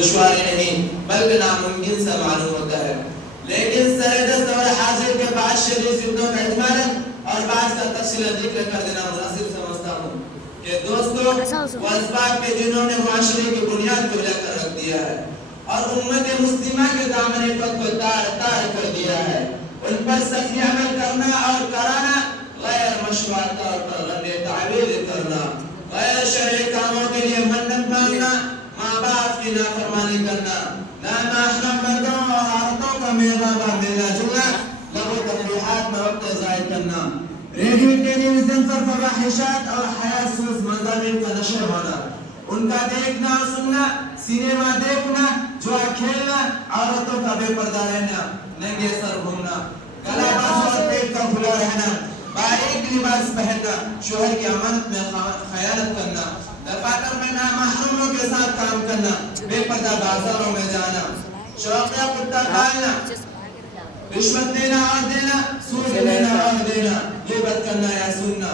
دشواری نہیں بلکہ ناممکن سا معلوم ہوتا ہے. لیکن سردست اور حاضر کے بعد شریف یدوں کا اجمالا اور بعض کا تفصیل ذکر کر دینا مناسب سمجھتا ہوں کہ دوستو وہ اسباب کے جنہوں نے معاشرے کی بنیاد کو لے کر رکھ دیا ہے اور امت مسلمہ کے دامن عفت کو تار تار کر دیا ہے. ان پر سخی عمل کرنا اور کرانا غیر مشروع طور پر رد تعویل کرنا، غیر شرعی کاموں کے لیے منت مانگنا، ماں باپ کی نافرمانی کرنا، نامحرم مردوں اور عورتوں کا میلہ ملنا جلنا، لغو تفریحات میں وقت ضائع کرنا، ریڈیو ٹیلی ویژن پر فواحشات اور حیات سوز مضامین کا نشر ہونا، ان کا دیکھنا اور سننا، سینما دیکھنا، جوا کھیلنا، عورتوں کا بے پردہ رہنا، ننگے سر گھومنا، گلا باز اور پیٹ کا کھلا رہنا، باریک لباس پہننا، شوہر کی امانت میں خیانت کرنا، دفاتر میں نامحرموں کے ساتھ کام کرنا، بے پردہ بازاروں میں جانا، شوقیہ کتا پالنا، رشوت دینا اور دینا، سود لینا اور دینا، غیبت کرنا یا سننا،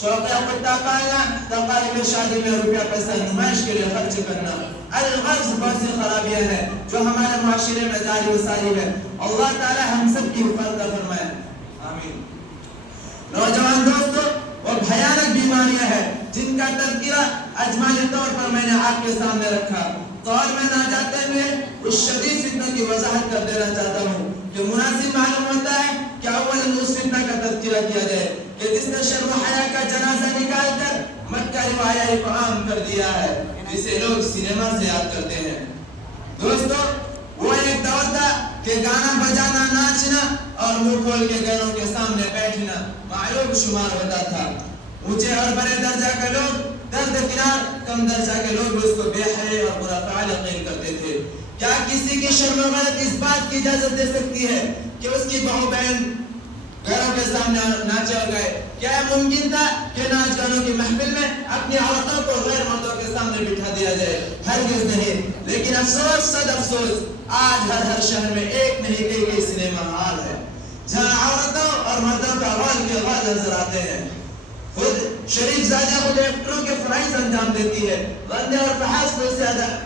شوقیہ کتا پالنا، تقاریب شادی میں روپیہ پیسہ نمائش کے لیے خرچ کرنا. الغرض بہت سی خرابیاں ہیں جو ہمارے معاشرے میں جاری و ساری ہے. اللہ تعالی ہم سب کی حفاظت فرمائے، آمین. نوجوان دوستو، وہ بھیانک بیماریاں ہیں جن کا تذکرہ اجمالی طور پر میں نے آپ کے سامنے رکھا. طور میں نہ جاتے ہوئے اس شدید فتنہ کی وضاحت کر دینا چاہتا ہوں کہ مناسب معلوم ہوتا ہے کہ اول اس فتنہ کا تذکرہ کیا جائے کہ جس نے شرم و حیا کا جنازہ نکال کر مکہ روایہ کو عام کر دیا ہے، جسے لوگ سینما سے یاد کرتے ہیں. دوستو، وہ ایک دور تھا کہ گانا بجانا، ناچنا اور منہ کھول کے غیروں کے سامنے بیٹھنا معیوب شمار ہوتا تھا. اونچے اور بڑے درجہ کے لوگ درد کنار، کم درجہ کے لوگ اس کو بے حیا اور برا فعل یقین کرتے تھے. کیا کسی کی شرم و غیرت اس بات کی اجازت دے سکتی ہے کہ اس کی بہو بہن غیروں کے سامنے ناچے اور گئے؟ کیا ممکن تھا کہ ناچ گانوں کی محفل میں اپنی عورتوں کو غیر مردوں کے سامنے بٹھا دیا جائے؟ ہرگز نہیں. لیکن افسوس صد افسوس، آج ہر شہر میں ایک نہیں کئی سینما ہال ہے جہاں عورتوں اور مردوں کا غال کے غال نظر آتے ہیں. خود شریف زادہ خود ایکٹروں کے فرائض انجام دیتی ہے، غندے اور فحش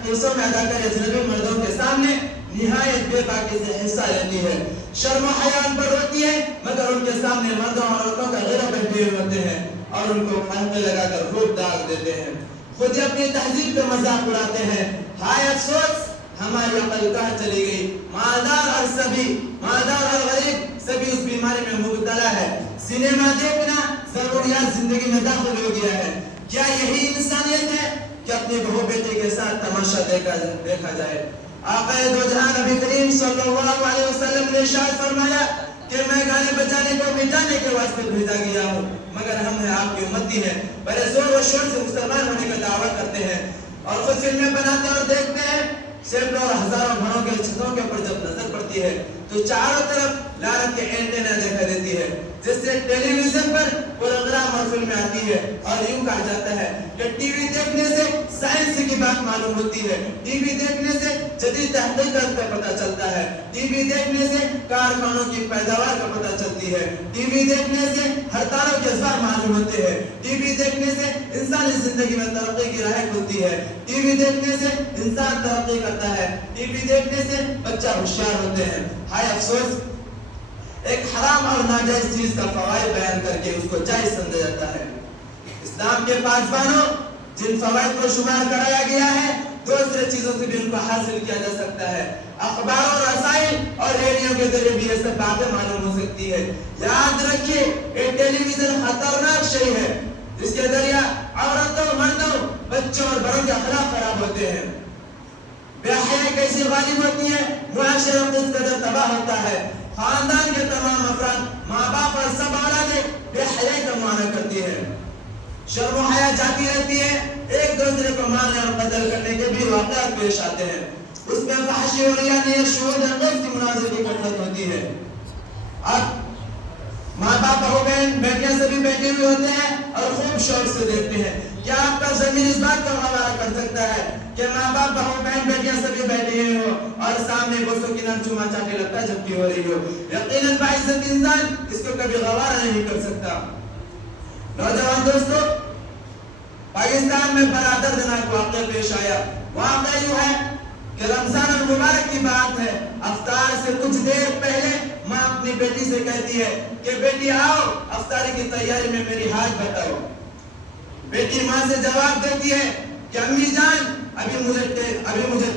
پیسوں میں ادا کر اجنبی مردوں کے سامنے نہایت بے باکی سے حصہ لیتی ہے. شرم و حیا پر ہوتی ہے مگر ان کے سامنے مردوں اور عورتوں کا غیرہ بیٹھے ہوتے ہیں اور ان کو پھانکے لگا کر خوب داغ دیتے ہیں. خود اپنی تہذیب کا مذاق اڑاتے ہیں. ہائے افسوس، ہماری عقل کہاں چلی گئی. مالدار اور سبھی، مالدار اور غریب سبھی اس بیماری میں مبتلا ہے. سینما دیکھنا ضروریات زندگی میں داخل ہو گیا ہے. کیا یہی انسانیت ہے کہ اپنے بہو بیٹے کے ساتھ تماشا دیکھا جائے؟ آقا دو جہان نبی کریم صلی اللہ علیہ وسلم نے ارشاد فرمایا کہ میں گانے بجانے کو مٹانے کے واسطے بھیجا گیا ہوں، مگر ہم ہیں آپ کی امتی ہیں، بڑے زور و شور سے مسلمان ہونے کا دعویٰ کرتے ہیں اور خود فلمیں بناتے اور دیکھتے ہیں. سینکڑوں اور ہزاروں گھروں کے چھتوں کے اوپر جب نظر پڑتی ہے تو چاروں طرف لعنت کے اینٹینا دکھائی دیتی ہے، جس سے ٹیلی ویژن پر پروگرام اور فلمیں آتی ہے اور یوں کہا جاتا ہے کہ ٹی وی دیکھنے سے سائنس کی بات معلوم ہوتی ہے، ٹی وی دیکھنے سے جدید تحقیقات کا پتہ چلتا ہے، ٹی وی دیکھنے سے کارخانوں کی پیداوار کا پتہ چلتی ہے، ٹی وی دیکھنے سے ہڑتالوں کے اسباب معلوم ہوتے ہیں، ٹی وی دیکھنے سے انسانی زندگی میں ترقی کی راہ کھلتی ہے، ٹی وی دیکھنے سے انسان ترقی کرتا ہے، ٹی وی دیکھنے سے بچہ ہوشیار ہوتے ہیں. ہائے افسوس، ایک حرام اور ناجائز چیز کا فوائد بیان کر کے اس کو جائز سمجھا جاتا ہے. اسلام کے پاسبانوں، جن فوائد کو شمار کرایا گیا ہے دوسرے چیزوں سے بھی ان کو حاصل کیا جا سکتا ہے. اخبار اور رسائل اور ریڈیو کے ذریعے بھی یہ سب باتیں معلوم ہو سکتی ہے. یاد رکھیے، ایک ٹیلی ویژن خطرناک شے ہے جس کے ذریعہ عورتوں، مردوں، بچوں اور بڑوں کے اخلاق خراب ہوتے ہیں. بے حیائی کیسے غالب ہوتی ہے، معاشرہ کس قدر تباہ ہوتا ہے. خاندان کے تمام افراد، ماں باپ اور سب اولادیں بے حیائی کا معاملہ کرتی ہے. شرم و حیا جاتی رہتی ہے، ایک دوسرے کو مارنے اور قتل کرنے کے بھی واقعات پیش آتے ہیں. اس میں فحشی اور یعنی شہود غیر کی مناظر کی کثرت ہوتی ہے. اب ماں باپ، بہو بہن، بیٹیاں سبھی بیٹھے ہوئے ہوتے ہیں اور خوب شوق سے دیکھتے ہیں. کیا آپ کا ضمیر اس بات کا حوالہ کر سکتا ہے کہ ماں باپ، بہو بہن، بیٹیاں سبھی بیٹھے ہوئے ہو اور سامنے بوسوں کی نم چوما چاٹی لگتا ہے جب کی ہو رہی ہو؟ یقیناً باعزت انسان اس کو کبھی گوارا نہیں کر سکتا. نوجوان دوستو، پاکستان میں بڑا دردناک واقعہ پیش آیا. واقعہ یوں ہے کی بات ہے، افطار سے کچھ دیر پہلے ماں اپنی بیٹی سے کہتی ہے کہ بیٹی آؤ افطاری کی تیاری میں میری ہاتھ بٹاؤ۔ بیٹی ماں سے جواب دیتی ہے کہ امی جان ابھی مجھے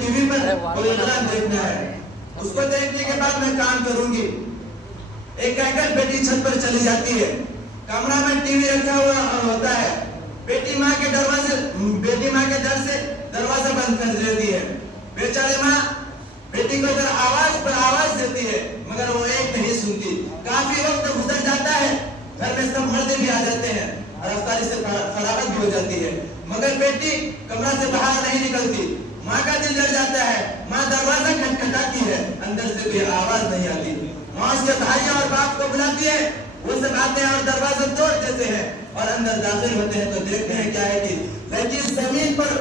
ٹی وی پر کوئی اعلان دیکھنا ہے، اس کو دیکھنے کے بعد میں کام کروں گی۔ ایک کہہ کر بیٹی چھت پر چلی جاتی ہے۔ کمرہ میں ٹی وی رکھا ہوا ہوتا ہے۔ بیٹی ماں کے ڈر سے دروازہ بند کر دیتی ہے۔ بیچاری ماں بیٹی کو ادھر آواز پر آواز دیتی ہے مگر وہ ایک نہیں سنتی۔ کافی وقت گزر جاتا ہے، گھر میں سب مرد بھی آ جاتے ہیں اور افطاری سے فراغت بھی ہو جاتی ہے، مگر بیٹی کمرہ سے باہر نہیں نکلتی۔ ماں کا دل ڈر جاتا ہے، ماں دروازہ کھٹکھٹاتی ہے، اندر سے کوئی آواز نہیں آتی۔ ماں اس کے بھائیوں اور باپ کو بلاتی ہے، وہ سب آتے ہیں اور دروازہ توڑ دیتے ہیں اور اندر داخل ہوتے ہیں تو دیکھتے ہیں کیا ہے کہ لیکن زمین پر